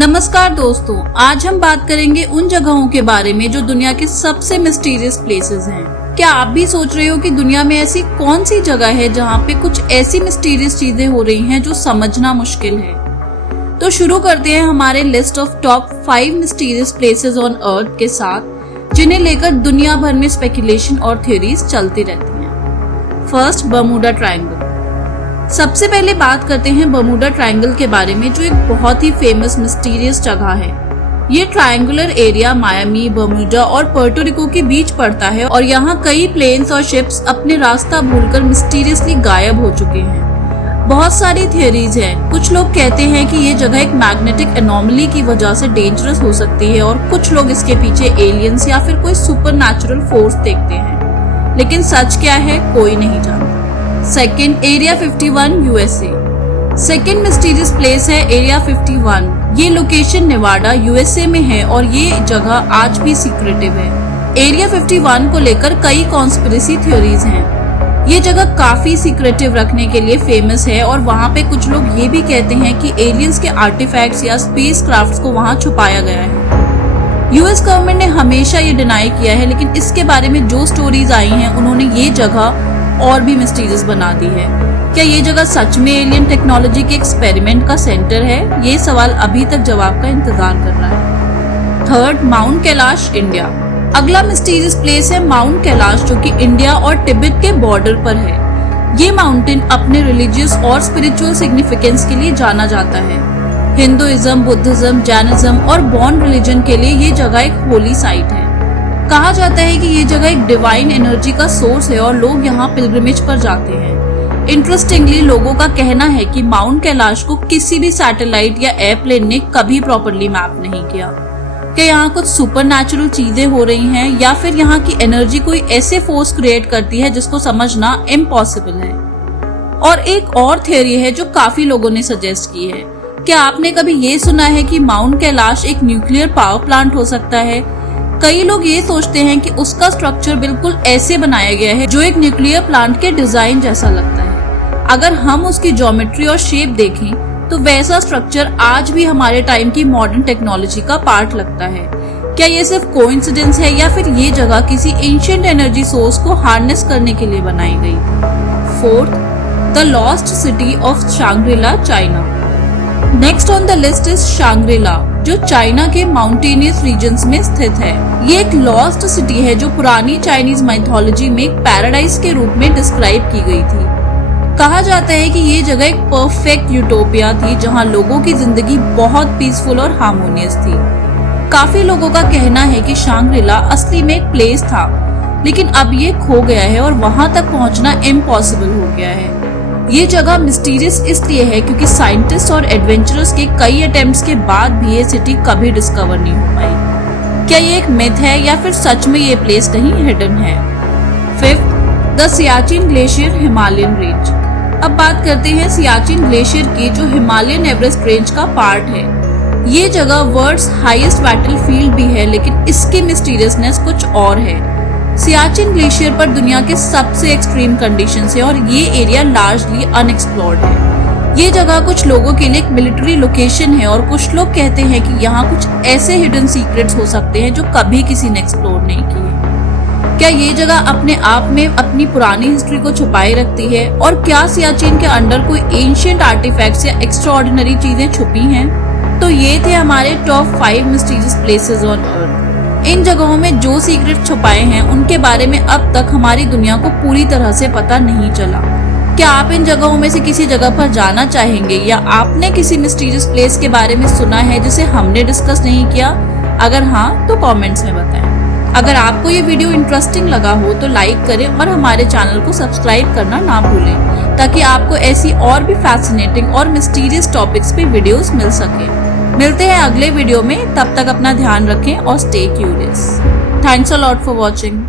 नमस्कार दोस्तों, आज हम बात करेंगे उन जगहों के बारे में जो दुनिया के सबसे मिस्टीरियस प्लेसेस हैं। क्या आप भी सोच रहे हो कि दुनिया में ऐसी कौन सी जगह है जहाँ पे कुछ ऐसी मिस्टीरियस चीजें हो रही हैं जो समझना मुश्किल है? तो शुरू करते हैं हमारे list of top 5 mysterious places on अर्थ के साथ, जिन्हें लेकर दुनिया भर में स्पेकुलेशन और थ्योरीज चलती रहती हैं। First, Bermuda triangle. सबसे पहले बात करते हैं बर्मुडा ट्रायंगल के बारे में, जो एक बहुत ही फेमस मिस्टीरियस जगह है। ये ट्रायंगुलर एरिया मायामी, बर्मुडा और पोर्टो रिको के बीच पड़ता है और यहाँ कई प्लेन्स और शिप्स अपने रास्ता भूलकर मिस्टीरियसली गायब हो चुके हैं। बहुत सारी थियरीज हैं। कुछ लोग कहते हैं कि ये जगह एक मैग्नेटिक एनोमली की वजह से डेंजरस हो सकती है और कुछ लोग इसके पीछे एलियंस या फिर कोई सुपरनैचुरल फोर्स देखते हैं, लेकिन सच क्या है कोई नहीं जानता। Second, area 51 USA. Second mysterious place है एरिया 51। ये लोकेशन नेवाडा यूएसए में है और ये जगह आज भी सीक्रेटिव है। एरिया 51 को लेकर कई कॉन्स्पिरेसी थ्योरीज हैं। ये जगह काफी सीक्रेटिव रखने के लिए फेमस है और वहाँ पे कुछ लोग ये भी कहते हैं कि एलियंस के आर्टिफैक्ट्स या स्पेस क्राफ्ट्स को वहाँ छुपाया गया है। यूएस गवर्नमेंट ने हमेशा ये डिनाई किया है, लेकिन इसके बारे में जो स्टोरीज आई हैं उन्होंने ये जगह और भी मिस्टीरियस बना दी है। क्या ये जगह सच में एलियन टेक्नोलॉजी के एक्सपेरिमेंट का सेंटर है? ये सवाल अभी तक जवाब का इंतजार कर रहा है। Third, mount Kailash, India. अगला मिस्टीरियस प्लेस है माउंट कैलाश, जो कि इंडिया और तिब्बत के बॉर्डर पर है। ये माउंटेन अपने रिलीजियस और स्पिरिचुअल सिग्निफिकेंस के लिए जाना जाता है। हिंदुइज्म, बुद्धिज्म, जैनिज्म और बॉन रिलीजन के लिए ये जगह एक होली साइट है। कहा जाता है कि ये जगह एक डिवाइन एनर्जी का सोर्स है और लोग यहाँ पिलग्रिमेज पर जाते हैं। इंटरेस्टिंगली, लोगों का कहना है कि माउंट कैलाश को किसी भी सैटेलाइट या एयरप्लेन ने कभी प्रॉपर्ली मैप नहीं किया। क्या यहाँ कुछ सुपरनैचुरल चीजें हो रही हैं या फिर यहाँ की एनर्जी कोई ऐसे फोर्स क्रिएट करती है जिसको समझना इम्पॉसिबल है। और एक और थियरी है जो काफी लोगों ने सजेस्ट की है। क्या आपने कभी ये सुना है कि माउंट कैलाश एक न्यूक्लियर पावर प्लांट हो सकता है? कई लोग ये सोचते हैं कि उसका स्ट्रक्चर बिल्कुल ऐसे बनाया गया है जो एक न्यूक्लियर प्लांट के डिजाइन जैसा लगता है। अगर हम उसकी ज्योमेट्री और शेप देखें तो वैसा स्ट्रक्चर आज भी हमारे टाइम की मॉडर्न टेक्नोलॉजी का पार्ट लगता है। क्या ये सिर्फ कोइंसिडेंस है या फिर ये जगह किसी एंशिएंट एनर्जी सोर्स को हार्नेस करने के लिए बनाई गई थी? Fourth, the lost city of Shangri-La, China. Next on the list is Shangri-La, जो चाइना के माउंटेनियस रीजन्स में स्थित है। ये एक लॉस्ट सिटी है जो पुरानी चाइनीज माइथोलॉजी में एक पैराडाइज के रूप में डिस्क्राइब की गई थी। कहा जाता है कि ये जगह एक परफेक्ट यूटोपिया थी जहां लोगों की जिंदगी बहुत पीसफुल और हार्मोनियस थी। काफी लोगों का कहना है कि शांग्री-ला असली में एक प्लेस था, लेकिन अब ये खो गया है और वहां तक पहुंचना इम्पॉसिबल हो गया है। ये जगह मिस्टीरियस इसलिए है क्योंकि साइंटिस्ट और एडवेंचरर्स के कई अटेम्प्ट्स के बाद भी ये सिटी कभी डिस्कवर नहीं हो पाई। क्या ये एक मिथ है या फिर सच में ये प्लेस कहीं हिडन है? Fifth, the Siachen glacier, Himalayan range. अब बात करते हैं सियाचिन ग्लेशियर की, जो हिमालयन एवरेस्ट रेंज का पार्ट है। ये जगह वर्ल्ड्स हाईएस्ट बैटलफील्ड भी है, लेकिन इसकी मिस्टीरियसनेस कुछ और है। सियाचिन ग्लेशियर पर दुनिया के सबसे एक्सट्रीम कंडीशंस है और ये एरिया लार्जली अनएक्सप्लोर्ड है। ये जगह कुछ लोगों के लिए एक मिलिट्री लोकेशन है और कुछ लोग कहते हैं कि यहाँ कुछ ऐसे हिडन सीक्रेट्स हो सकते हैं जो कभी किसी ने एक्सप्लोर नहीं किए। क्या ये जगह अपने आप में अपनी पुरानी हिस्ट्री को छुपाए रखती है? और क्या सियाचिन के अंदर कोई एंशिएंट आर्टिफैक्ट्स या एक्स्ट्राऑर्डिनरी चीजें छुपी हैं? तो ये थे हमारे top 5 mysterious places on earth. इन जगहों में जो सीक्रेट छुपाए हैं उनके बारे में अब तक हमारी दुनिया को पूरी तरह से पता नहीं चला। क्या आप इन जगहों में से किसी जगह पर जाना चाहेंगे या आपने किसी मिस्टीरियस प्लेस के बारे में सुना है जिसे हमने डिस्कस नहीं किया? अगर हाँ तो कमेंट्स में बताएं। अगर आपको ये वीडियो इंटरेस्टिंग लगा हो तो लाइक करें और हमारे चैनल को सब्सक्राइब करना ना भूलें, ताकि आपको ऐसी और भी फैसिनेटिंग और मिस्टीरियस टॉपिक्स पे वीडियोस मिल सके। मिलते हैं अगले वीडियो में, तब तक अपना ध्यान रखें और stay curious. Thanks a lot for watching.